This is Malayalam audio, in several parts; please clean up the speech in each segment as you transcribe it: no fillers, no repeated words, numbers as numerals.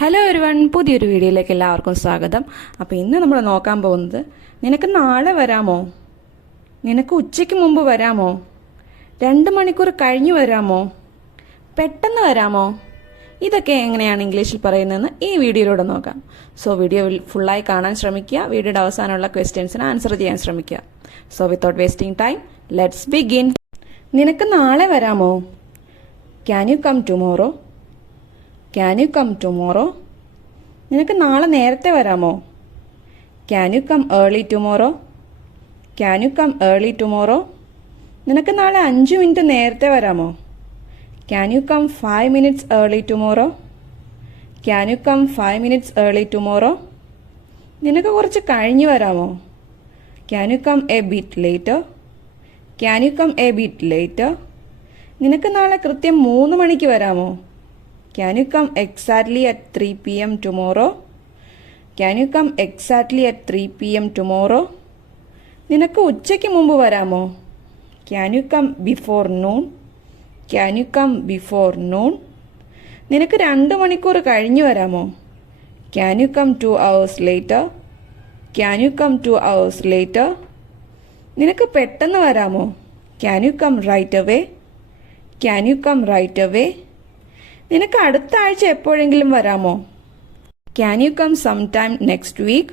ഹലോ എവരിവൺ, പുതിയൊരു വീഡിയോയിലേക്ക് എല്ലാവർക്കും സ്വാഗതം. അപ്പോൾ ഇന്ന് നമ്മൾ നോക്കാൻ പോകുന്നത്, നിനക്ക് നാളെ വരാമോ, നിനക്ക് ഉച്ചയ്ക്ക് മുമ്പ് വരാമോ, 2 മണിക്കൂർ കഴിഞ്ഞു വരാമോ, പെട്ടെന്ന് വരാമോ, ഇതൊക്കെ എങ്ങനെയാണ് ഇംഗ്ലീഷിൽ പറയുന്നതെന്ന് ഈ വീഡിയോയിലൂടെ നോക്കാം. സോ വീഡിയോ ഫുള്ളായി കാണാൻ ശ്രമിക്കുക. വീഡിയോയുടെ അവസാനമുള്ള ക്വസ്റ്റ്യൻസിന് ആൻസർ ചെയ്യാൻ ശ്രമിക്കുക. So without wasting time, let's begin. നിനക്ക് നാളെ വരാമോ? Can you come tomorrow? Can you come tomorrow? നിനക്ക് നാളെ നേരത്തെ വരാമോ? Can you come early tomorrow? Can you come early tomorrow? നിനക്ക് നാളെ 5 മിനിറ്റ് നേരത്തെ വരാമോ? Can you come 5 minutes early tomorrow? Can you come 5 minutes early tomorrow? നിനക്ക് കുറച്ച് കഴിഞ്ഞ് വരാമോ? Can you come a bit later? Can you come a bit later? നിനക്ക് നാളെ കൃത്യം 3 മണിക്ക് വരാമോ? Can you come exactly at 3 p.m. tomorrow? Can you come exactly at 3 p.m. tomorrow? നിനക്ക് ഉച്ചയ്ക്ക് മുമ്പ് വരാമോ? Can you come before noon? Can you come before noon? നിനക്ക് 2 മണിക്കൂർ കഴിഞ്ഞു വരാമോ? Can you come 2 hours later? Can you come 2 hours later? നിനക്ക് പെട്ടെന്ന് വരാമോ? Can you come right away? Can you come right away? നിനക്ക് അടുത്ത ആഴ്ച എപ്പോഴെങ്കിലും വരാമോ? Can you come sometime next week?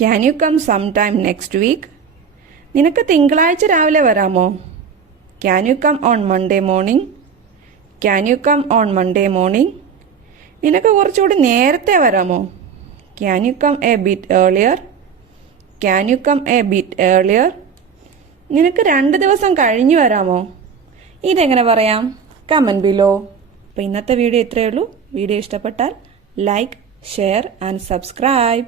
Can you come sometime next week? നിനക്ക് തിങ്കളാഴ്ച രാവിലെ വരാമോ? Can you come on Monday morning? Can you come on Monday morning? നിനക്ക് കുറച്ചുകൂടി നേരത്തെ വരാമോ? Can you come a bit earlier? Can you come a bit earlier? നിനക്ക് 2 ദിവസം കഴിഞ്ഞു വരാമോ? ഇതെങ്ങനെ പറയാം? Comment below. അപ്പോൾ ഇന്നത്തെ വീഡിയോ ഇത്രയേ ഉള്ളൂ. വീഡിയോ ഇഷ്ടപ്പെട്ടാൽ ലൈക്ക്, ഷെയർ ആൻഡ് സബ്സ്ക്രൈബ്.